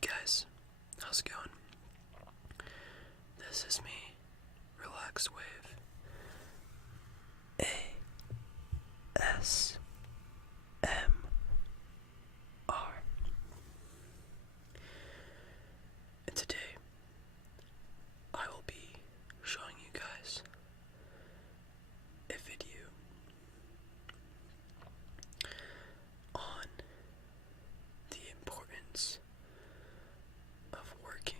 Guys, how's it going? This is me, Relax Wave. ASMR. And today, I will be showing you guys a video on the importance of working.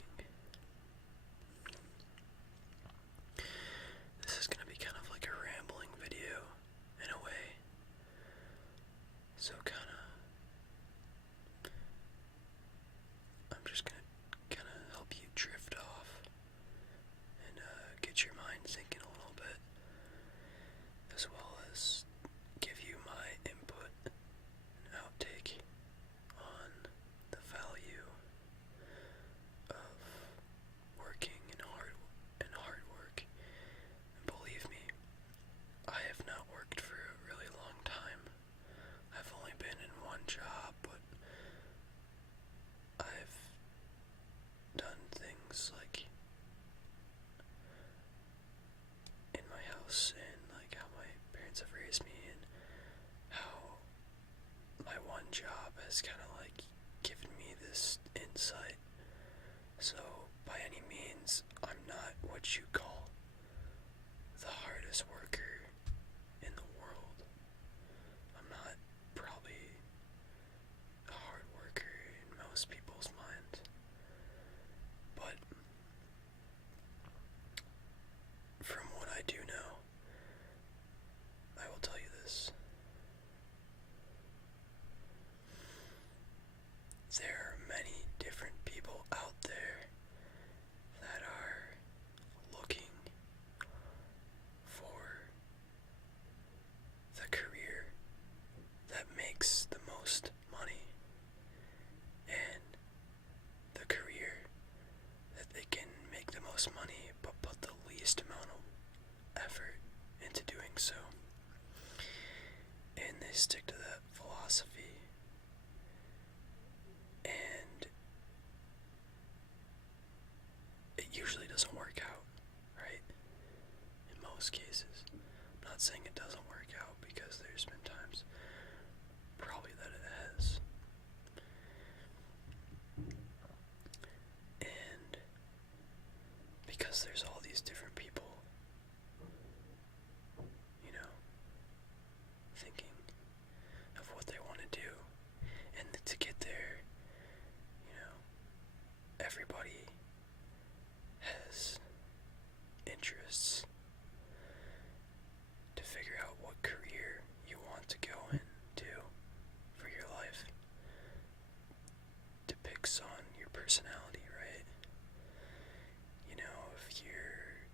This is going to be kind of like a rambling video in a way. So I'm just going to help you drift off and get your mind thinking a little bit, as well as give you my input and outtake on the value of working and hard work. And believe me, I have not worked for a really long time. I've only been in one job, but I've done things like in my house and like how my parents have raised me and how my one job has kind of like given me this insight. So by any means, I'm not what you call the hardest worker in the world. I'm not probably a hard worker in most people's minds. But from what I do know, I will tell you this. There are many different people out there that are looking for the career that makes the most money and the career that they can make the most money but put the least amount of effort into doing so. And they stick to that philosophy. And it usually doesn't work out, right? In most cases. I'm not saying it doesn't work out, because there's been times probably that it has. And because there's all these different people, thinking of what they want to do, and to get there, everybody has interests to figure out what career you want to go into for your life. Depicts on your personality, right? If you're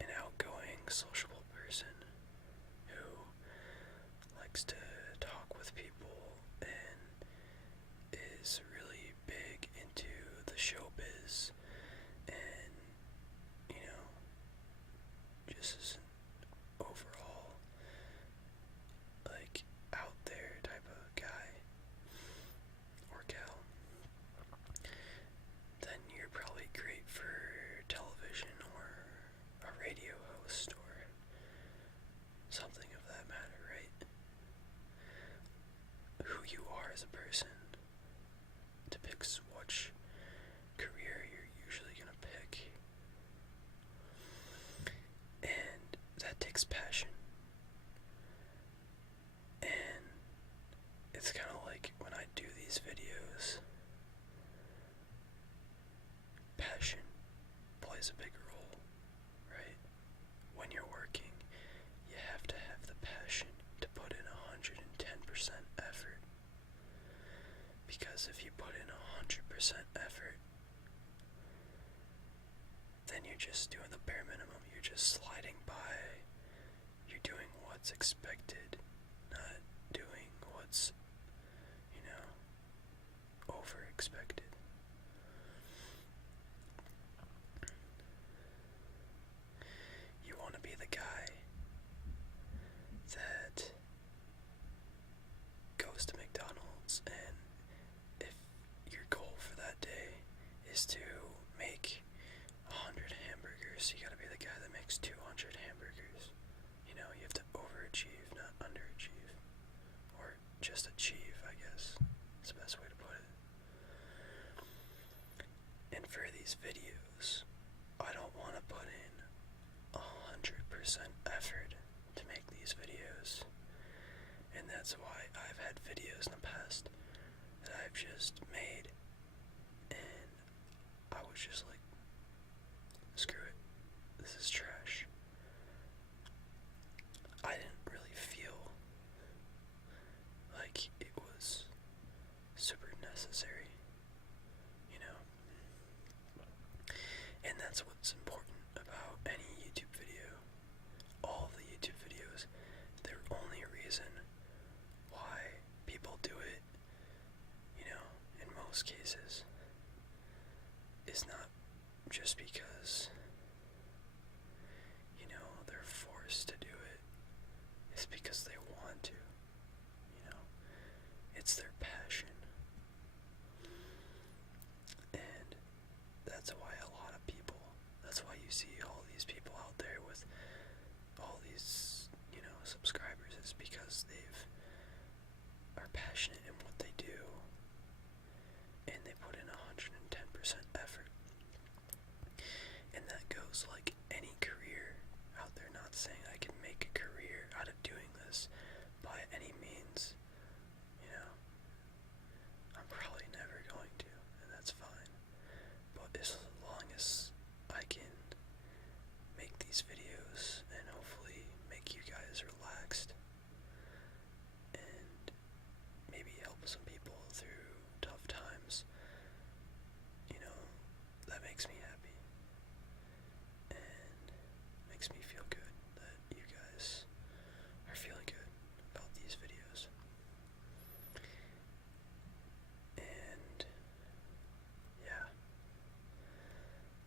an outgoing, sociable person who likes to talk with people and is really big into the showbiz and, just is an overall, like, out there type of guy or gal, then you're probably great for television or a radio host or something of that matter, right? Who you are as a person depicts which career you're usually going to pick. And that takes passion. And it's kind of like when I do these videos, passion plays a big role, right? When you're working, you have to have the passion to put in 110% effort. Because if you put in 100% effort, then you're just doing the bare minimum. You're just sliding by. You're doing what's expected, not doing what's, over expected. You want to be the guy that goes to McDonald's, and if your goal for that day is to make 100 hamburgers. You gotta be the guy that makes 200 hamburgers. You know, you have to overachieve, not underachieve. Or just achieve, I guess. That's the best way to put it. And for these videos, I don't want to put in 100% effort to make these videos. And that's why I've had videos in the past that I've just made, and I was just like, screw it, this is trash. I didn't really feel like it was super necessary, you know? And that's what's important about any YouTube video. All the YouTube videos, their only reason why people do it, you know, in most cases, is not just because, you know, they're forced to do it. It's because they want to, you know. It's their passion. And that's why a lot of people, that's why you see all these people out there with all these, you know, subscribers, is because are passionate in what they do, and they put in 110% effort. And that goes like any career out there. Not saying I can make a career out of doing this by any means, you know. I'm probably never going to, and that's fine. But as long as I can make these videos and hopefully make you guys relaxed and maybe help some people through tough times, you know, that makes me happy and makes me feel good that you guys are feeling good about these videos. And yeah,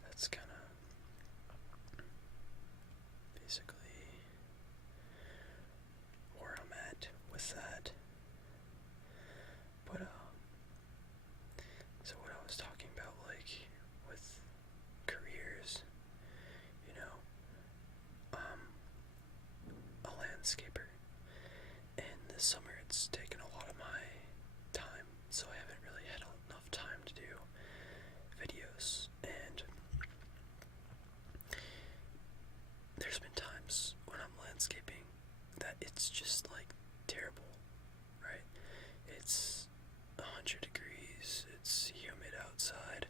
that's kind of basically where I'm at with that. But so what I was talking about, like, with careers, you know, a landscaper, and this summer it's taken a lot of my time, so I haven't really had enough time to do videos. And there's been times when I'm landscaping that it's just like terrible, right? It's 100 degrees, it's humid outside,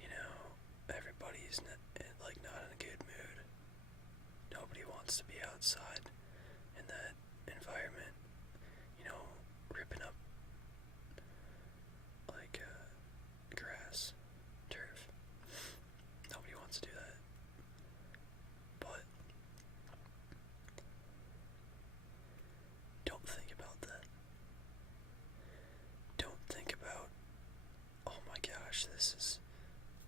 you know, everybody's not in a good mood. Nobody wants to be outside in that environment, you know, ripping up like grass, turf. Nobody wants to do that. But don't think about that. Don't think about, oh my gosh, this is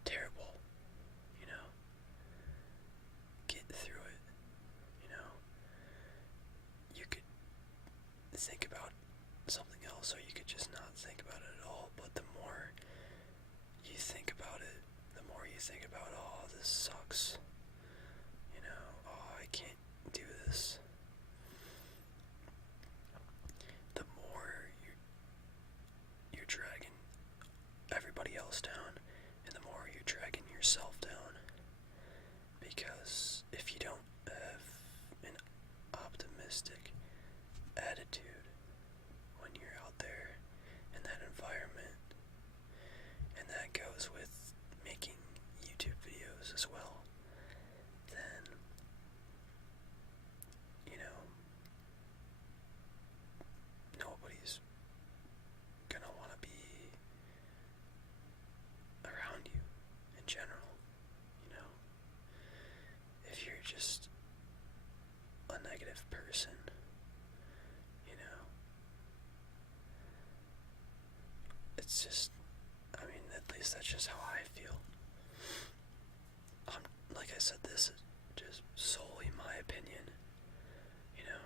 terrible, you know. Get through it, you know. You could think about something else, or you could just not think about it at all. But the more you think about it, the more you think about, oh, this sucks, you know, oh, I can't do this, the more you're dragging everybody else down, and the more you're dragging yourself down. Because if you don't have an optimistic attitude when you're out there in that environment, and that goes with making YouTube videos as well, then, you know, nobody's gonna want to be around you in general, you know. If you're just a negative person, you know, it's just, I mean, at least that's just how I feel. Like I said, this is just solely my opinion, you know.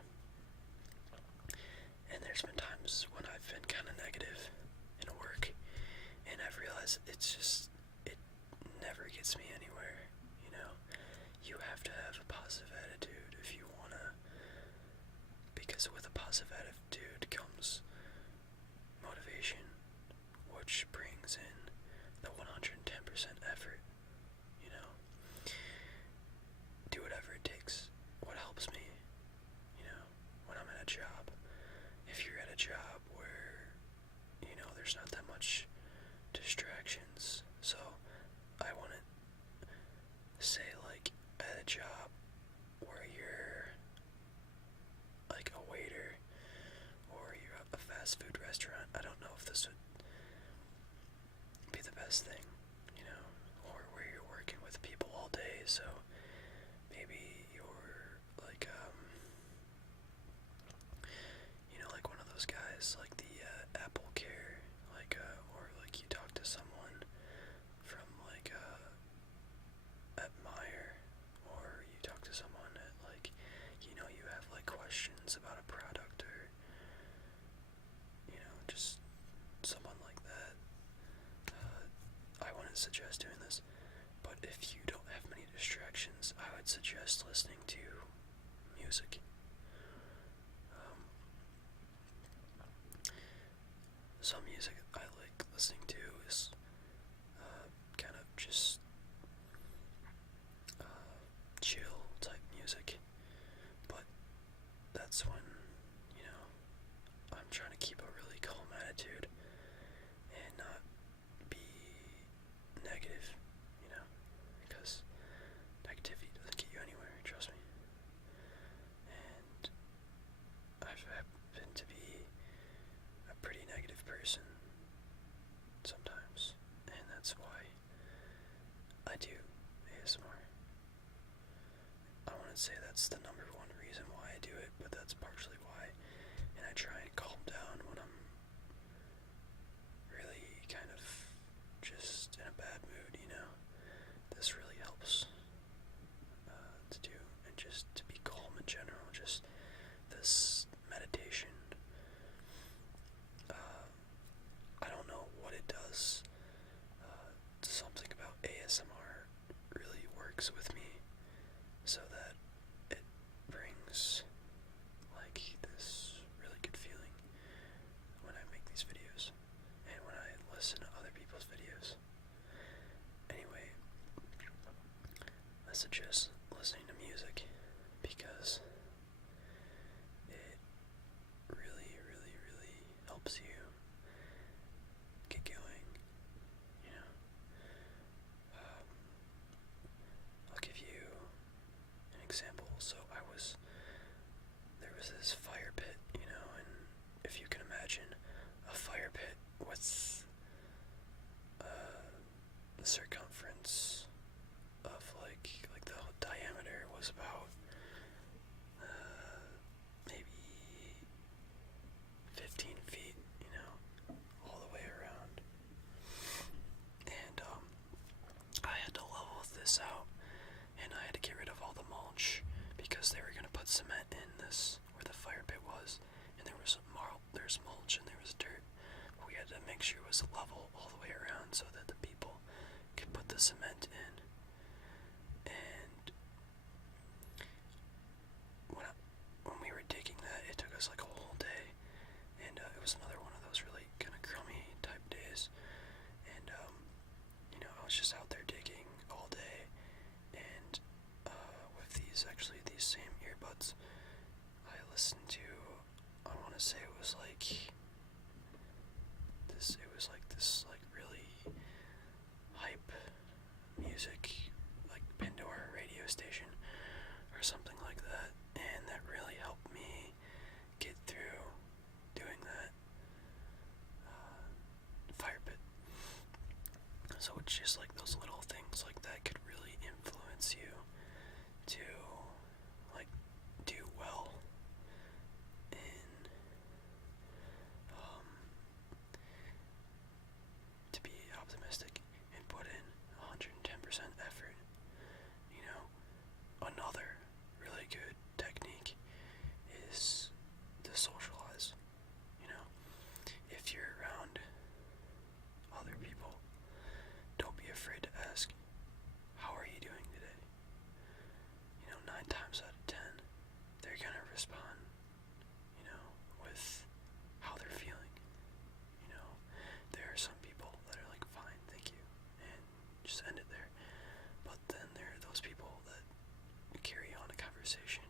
And there's been times when I've been kind of negative in work, and I've realized it's just brings in the 110% effort, you know. Do whatever it takes. What helps me, you know, when I'm at a job. If you're at a job where, you know, there's not that much distractions, so I wouldn't say, like, at a job where you're like a waiter or you're at a fast food restaurant, I don't know if this would be the best thing, you know, or where you're working with people all day, so maybe you're like, you know, like one of those guys, like the Apple Care, like, or like you talk to someone from like at Meyer, or you talk to someone at like, you know, you have like questions about a product, or you know, just someone like that. I wouldn't suggest doing this, but if you don't have many distractions, I would suggest listening to music. Some music I like listening to is kind of just chill type music, but that's when, you know, I'm trying to keep a really calm attitude and not be negative, you know, because negativity doesn't get you anywhere, trust me. And I've happened to be a pretty negative person sometimes, and that's why I do ASMR. I wouldn't say that's the number one reason why I do it, but that's partially why. And I try and calm down when I'm really kind of just in a bad mood, you know. This really helps to do, and just to be calm in general, just this meditation. I don't know what it does. Something about ASMR really works with me, so that it brings like this really good feeling when I make these videos and when I listen to other people's videos. Anyway, I suggest listening to music because it really, really, really helps you get going, you know. I'll give you an example. So there was this fire pit, you know, and if you can imagine a fire pit with the circumference of like the diameter was about maybe 15 feet, you know, all the way around. And I had to level this out, and I had to get rid of all the mulch because they were going to put cement in this where the fire pit was, and there's mulch and there was dirt. But we had to make sure it was level all the way around so that the people could put the cement in. And when we were digging that, it took us like a whole day, and it was another one of those really kind of crummy type days. And you know, I was just out there digging all day, and with these same earbuds, I listened to, I want to say it was like this like really hype music, like Pandora radio station or something like that, and that really helped me get through doing that fire pit. So it's just like those little things like that could really influence you to like do well in to be optimistic and put in 110% effort. You know, another really good technique is to socialize. You know, if you're around other people, don't be afraid to ask, how are you doing today? You know, 9 times out of 10, they're gonna respond, you know, with how they're feeling. You know, there are some people that are like conversation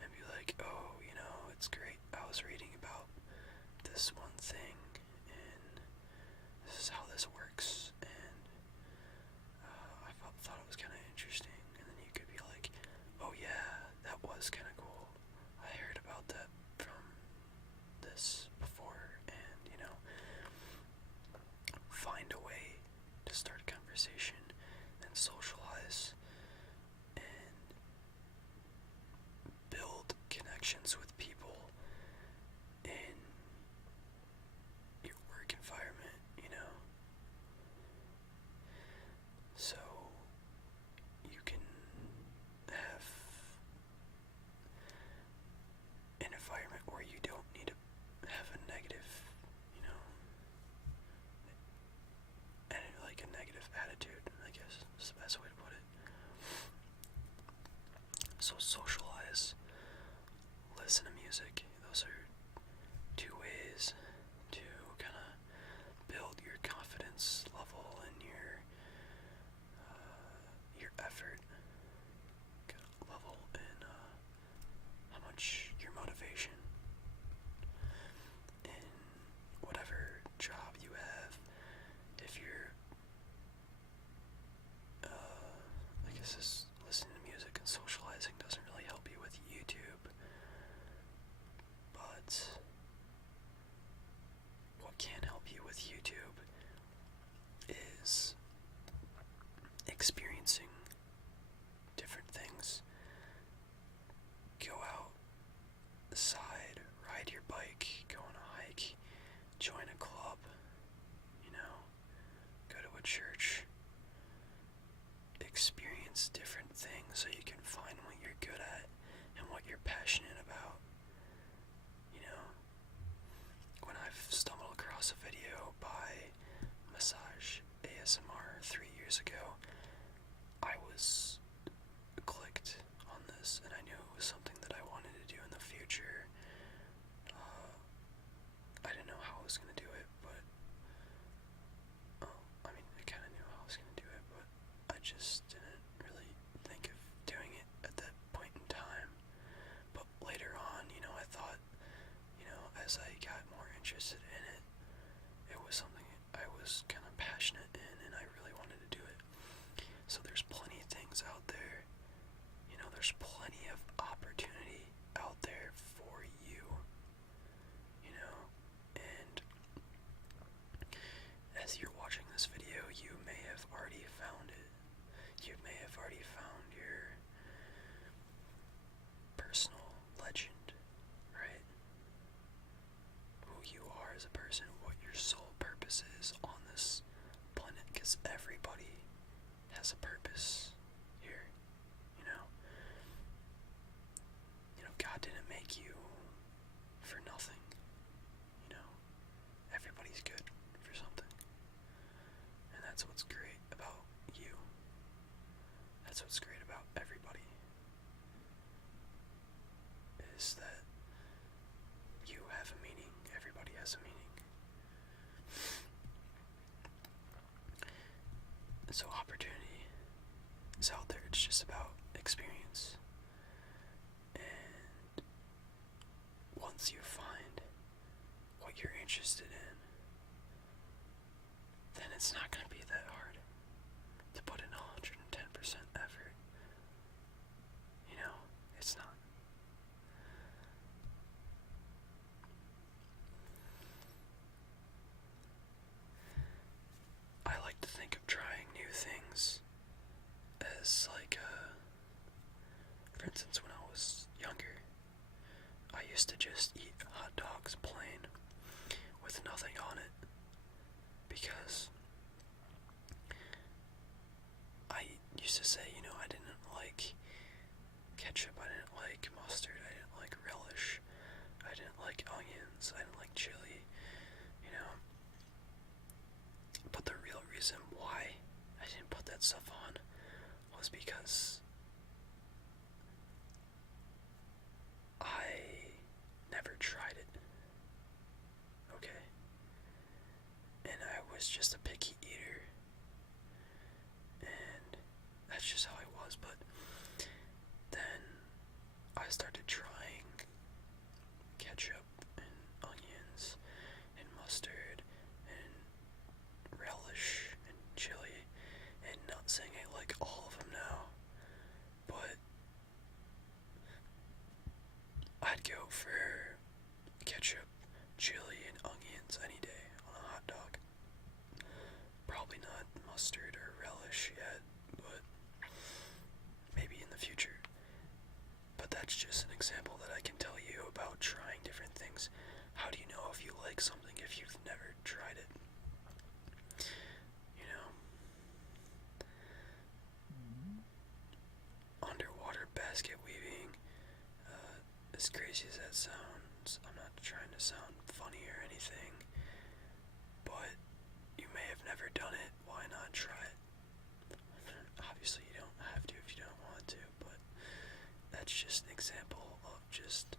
and be like, oh, it's great. I was reading about this one thing, and this is how this works, and I thought it was kind of interesting. And then you could be like, oh yeah, that was kind of cool. I heard about that from this before, and find a way to start a conversation and socialize and build connections with people in your work environment, so you can have an environment where you don't need to have a negative, and like a negative attitude, I guess is the best way to put it. So socialize, listen to music. Those are two ways to kind of build your confidence level and your effort level, and how much your motivation in whatever job you have. If you're I guess this listening to music and socializing doesn't really help you with YouTube, but what can help you with YouTube is experiencing different things. Go outside, ride your bike, go on a hike, join a club, go to a church. Experience different things so you can find what you're good at and what you're passionate about. When I've stumbled across a video by Massage ASMR 3 years ago, I was clicked on this, and I knew it was something that I wanted to do in the future. I didn't know how I was going to do it, but I kind of knew how I was going to do it, but I just didn't really think of doing it at that point in time. But later on, I thought, as I got more interested in it, it was something I was kind of passionate in, and I really wanted to do it. So there's plenty of things out there. There's plenty of opportunity out there for you. And as you're watching this video, you may have already found it. You may have already found your personal legend, right? Who you are as a person, what your sole purpose is on this planet, because everybody has a purpose here, God didn't make you for nothing, everybody's good for something, and that's what's great about you. That's what's great about everybody, is that you have a meaning. Everybody has a meaning. So opportunity is out there. It's just about experience. And once you find what you're interested in, then it's not going to be that hard to put in 110% effort. It's not. I like to think of trying new things as for instance, when I was younger, I used to just eat hot dogs plain with nothing on it, because I used to say, I didn't like ketchup, I didn't like mustard, I didn't like relish, I didn't like onions, I didn't like chili, But the real reason why I didn't put that stuff on was because I never tried it. Okay? And I was just a picky eater. And that's just how I was. But then as crazy as that sounds, I'm not trying to sound funny or anything, but you may have never done it. Why not try it? Obviously, you don't have to if you don't want to, but that's just an example of just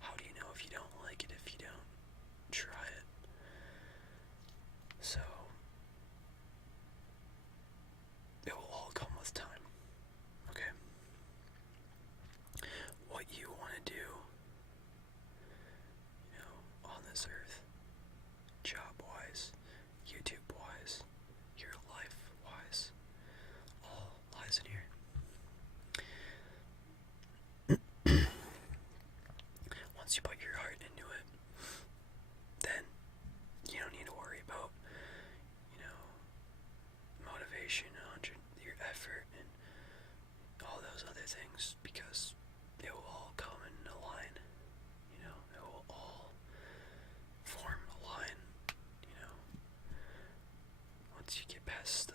how do you know if you don't like it if you don't try it. So, it will all come with time, okay? What you want to do, on this earth, job-wise, YouTube-wise, your life-wise, all lies in here. Once you put your heart into it, then you don't need to worry about, motivation, your effort, and all those other things, because it will all come in a line. It will all form a line. Once you get past the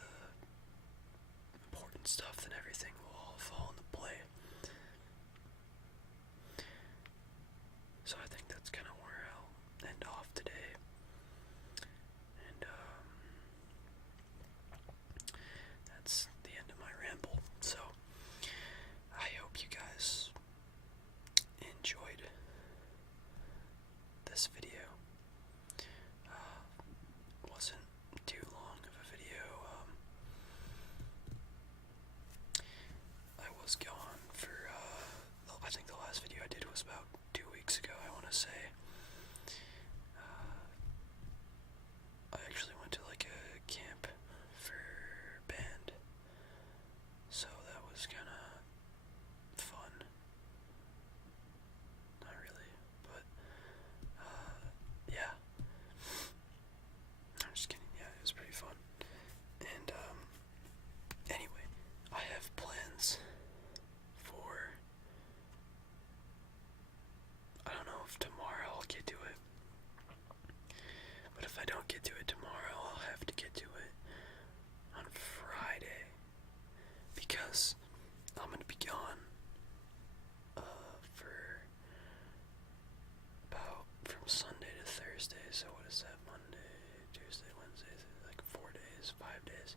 important stuff, then everything will all fall into play. So I think that's kind of where I'll end off today. And that's the end of my ramble. So I hope you guys enjoyed this video. Wasn't too long of a video. I was gone for, I think the last video I did was about 2 weeks ago, I want to say. I actually went to like a camp for band, so that was kind of fun. Not really, but yeah. I'm just kidding. Yeah, it was pretty fun. And anyway, I have plans for, I don't know if tomorrow I'll get to it, but if I don't get to it tomorrow, I'll have to get to it on Friday, because I'm gonna be gone for about from Sunday to Thursday. So what is that? Monday, Tuesday, Wednesday, like 4 days, 5 days,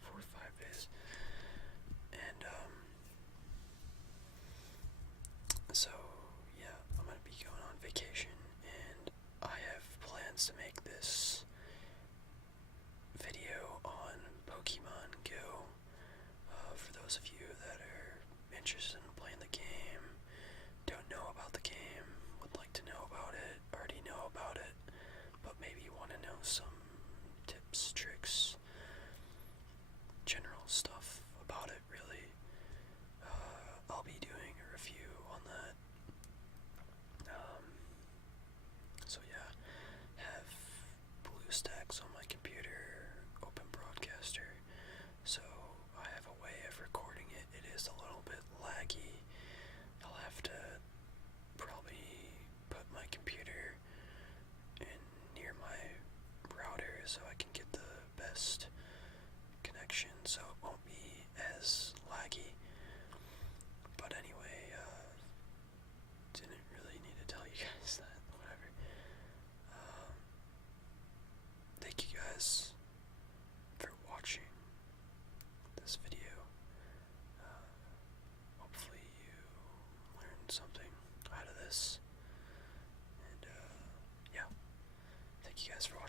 4 to 5 days. And so yeah, I'm gonna be going on vacation, and I have plans to make this video on Pokemon Go. For those of you that are interested in playing the game, don't know about the game, would like to know about it, already know about it, but maybe want to know some tips, tricks, general stuff about it, really. I'll be doing a review on that. So yeah, have BlueStacks on my computer, Open Broadcaster, so I have a way of recording it. It is a little bit laggy. I'll have to probably put my computer in near my router so I can get the best connection, so it won't be as laggy. But anyway, didn't really need to tell you guys that. Whatever. Thank you guys for watching this video. Hopefully you learned something out of this. And yeah, thank you guys for watching.